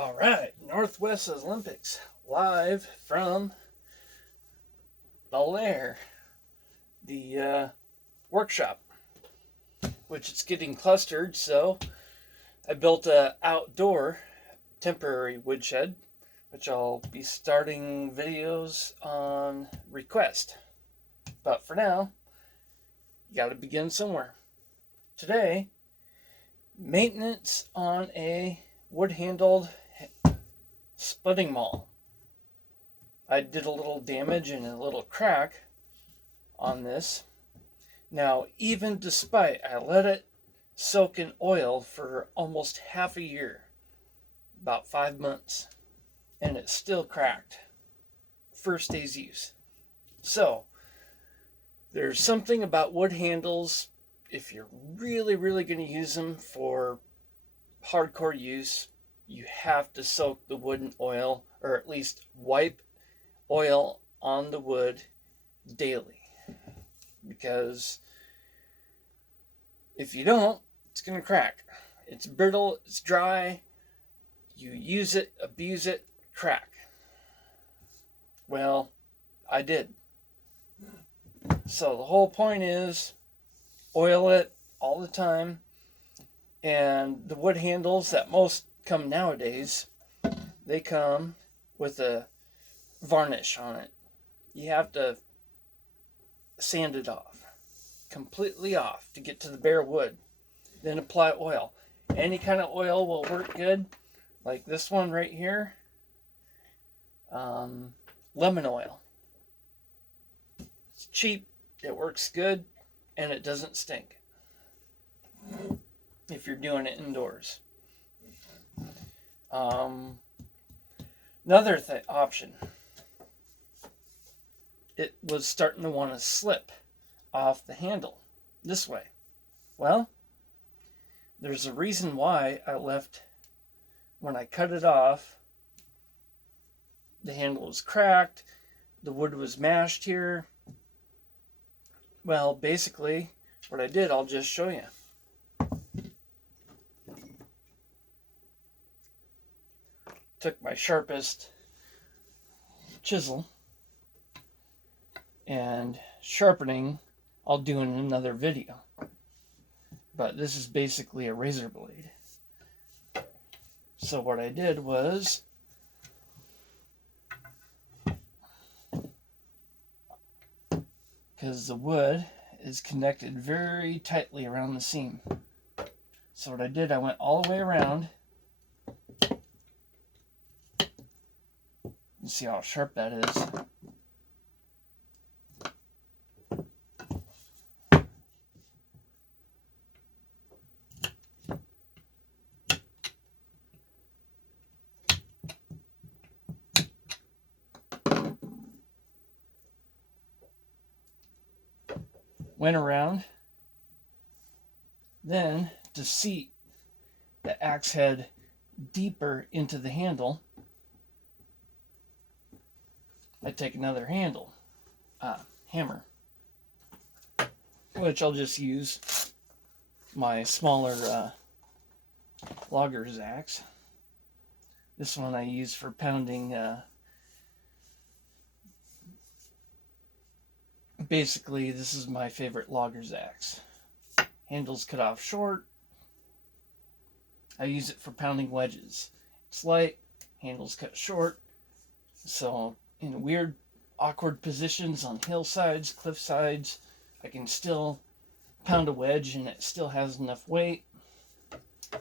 All right, Northwest Olympics live from the lair, the workshop, which is getting clustered. So I built a outdoor temporary woodshed, which I'll be starting videos on request. But for now, you got to begin somewhere. Today, maintenance on a wood-handled splitting maul. I did a little damage and a little crack on this. Now, even despite I let it soak in oil for almost half a year, about 5 months, and it still cracked. First day's use. So, there's something about wood handles, if you're really going to use them for hardcore use, you have to soak the wood in oil, or at least wipe oil on the wood daily. Because if you don't, it's going to crack. It's brittle, it's dry, you use it, abuse it, crack. Well, I did. So the whole point is oil it all the time. And the wood handles that most come nowadays, they come with a varnish on it. You have to sand it off, completely off, to get to the bare wood. Then apply oil. Any kind of oil will work good, like this one right here. Lemon oil. It's cheap, it works good, and it doesn't stink if you're doing it indoors. Another option, it was starting to want to slip off the handle this way. Well, there's a reason why I left, when I cut it off, the handle was cracked, the wood was mashed here. Well, basically, what I did, I'll just show you. Took my sharpest chisel, and sharpening I'll do in another video. But this is basically a razor blade. So what I did was, because the wood is connected very tightly around the seam. So what I did, I went all the way around. You see how sharp that is. Went around. Then, to seat the axe head deeper into the handle, I take another hammer, which I'll just use my smaller logger's axe. This one I use for pounding. Basically, this is my favorite logger's axe. Handle's cut off short. I use it for pounding wedges. It's light, handle's cut short, so in weird, awkward positions on hillsides, cliff sides, I can still pound a wedge and it still has enough weight.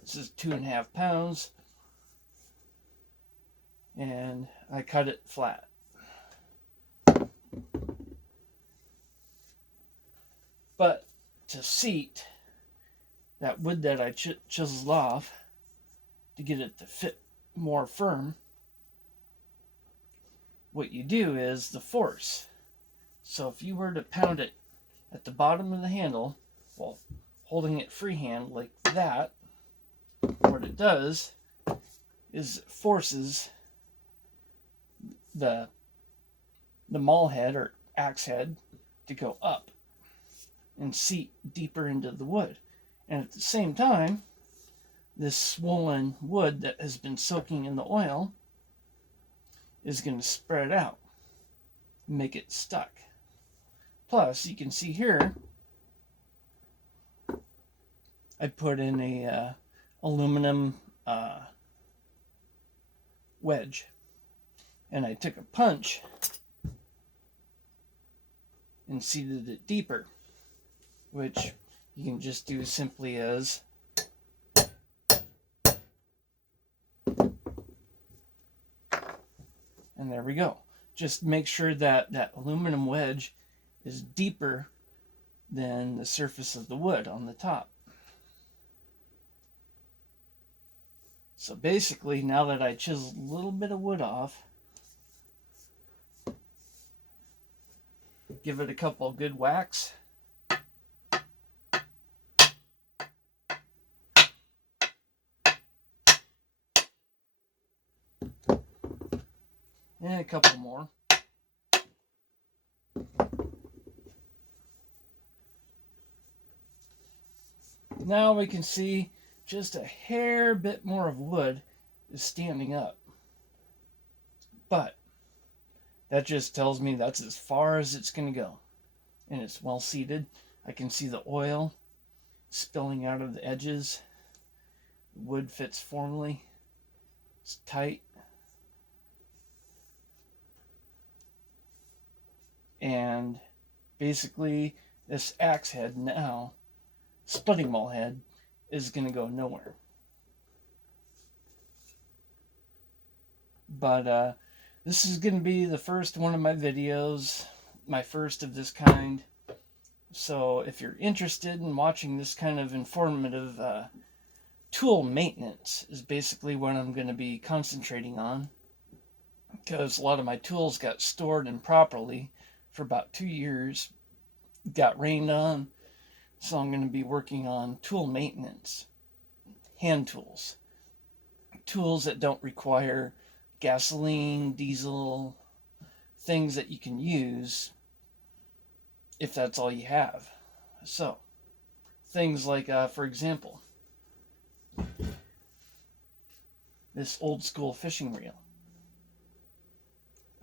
This is 2.5 pounds, and I cut it flat. But to seat that wood that I chiseled off, to get it to fit more firm, what you do is the force. So if you were to pound it at the bottom of the handle, while holding it freehand like that, what it does is it forces the maul head or axe head to go up and seat deeper into the wood. And at the same time, this swollen wood that has been soaking in the oil is going to spread out and make it stuck. Plus, you can see here, I put in a aluminum wedge, and I took a punch and seated it deeper, which you can just do simply as and there we go. Just make sure that that aluminum wedge is deeper than the surface of the wood on the top. So basically, now that I chiseled a little bit of wood off, give it a couple good whacks. And a couple more. Now we can see just a hair bit more of wood is standing up. But that just tells me that's as far as it's going to go. And it's well seated. I can see the oil spilling out of the edges. The wood fits formally. It's tight. And basically, this axe head now, splitting ball head, is going to go nowhere. But this is going to be the first one of my videos, my first of this kind. So if you're interested in watching this kind of informative tool maintenance is basically what I'm going to be concentrating on, because a lot of my tools got stored improperly for about 2 years, got rained on. So I'm going to be working on tool maintenance, hand tools, tools that don't require gasoline, diesel, things that you can use if that's all you have. So things like, for example, this old school fishing reel.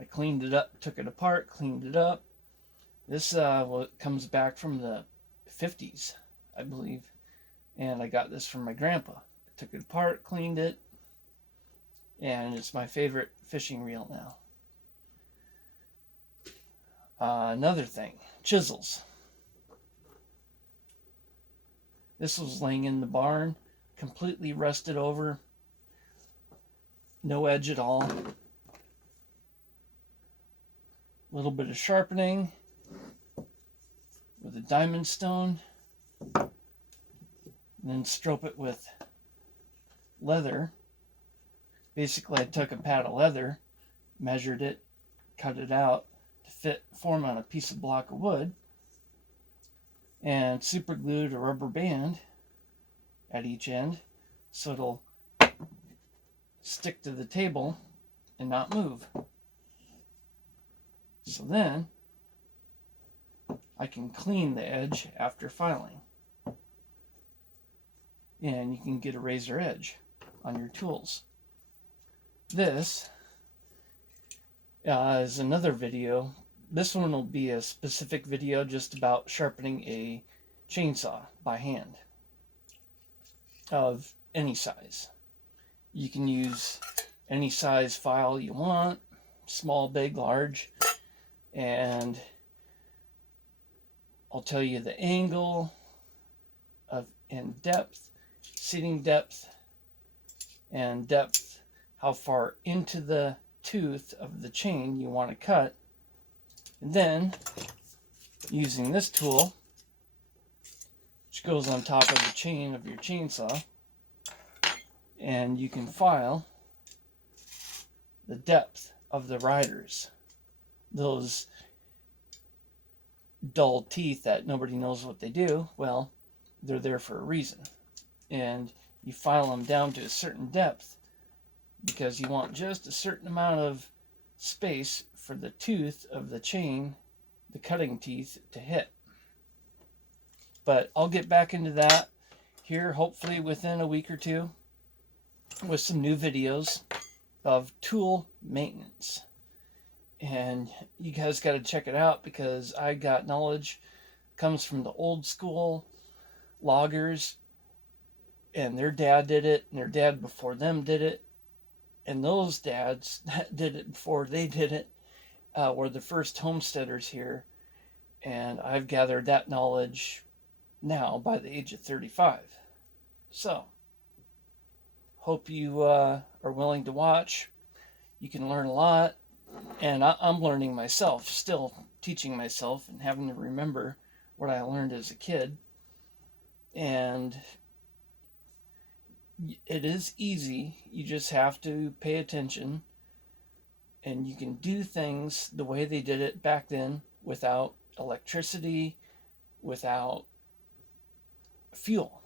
I cleaned it up, took it apart, cleaned it up. This comes back from the 50s, I believe, and I got this from my grandpa. I took it apart, cleaned it, and it's my favorite fishing reel now. Another thing, chisels. This was laying in the barn, completely rusted over, no edge at all. A little bit of sharpening with a diamond stone, and then stroke it with leather. Basically, I took a pad of leather, measured it, cut it out to form on a piece of block of wood, and super glued a rubber band at each end so it'll stick to the table and not move. So then I can clean the edge after filing. And you can get a razor edge on your tools. This is another video. This one will be a specific video just about sharpening a chainsaw by hand of any size. You can use any size file you want, small, big, large, and I'll tell you the angle and depth, seating depth, and depth, how far into the tooth of the chain you want to cut. And then, using this tool, which goes on top of the chain of your chainsaw, and you can file the depth of the riders. Those dull teeth that nobody knows what they do, well, they're there for a reason. And you file them down to a certain depth because you want just a certain amount of space for the tooth of the chain, the cutting teeth, to hit. But I'll get back into that here hopefully within a week or two. with some new videos of tool maintenance. And you guys got to check it out because I got knowledge comes from the old school loggers, and their dad did it, and their dad before them did it, and those dads that did it before they did it were the first homesteaders here. And I've gathered that knowledge now by the age of 35. So, hope you are willing to watch. You can learn a lot, and I'm learning myself, still teaching myself and having to remember what I learned as a kid. And it is easy. You just have to pay attention, and you can do things the way they did it back then without electricity, without fuel.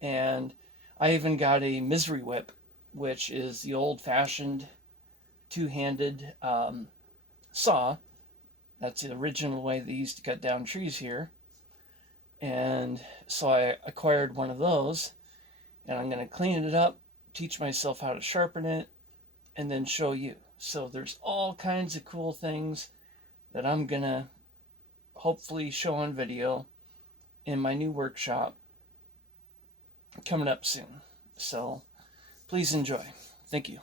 And I even got a misery whip, which is the old-fashioned two-handed saw. That's the original way they used to cut down trees here. And so I acquired one of those, and I'm going to clean it up, teach myself how to sharpen it, and then show you. So there's all kinds of cool things that I'm going to hopefully show on video in my new workshop coming up soon. So please enjoy. Thank you.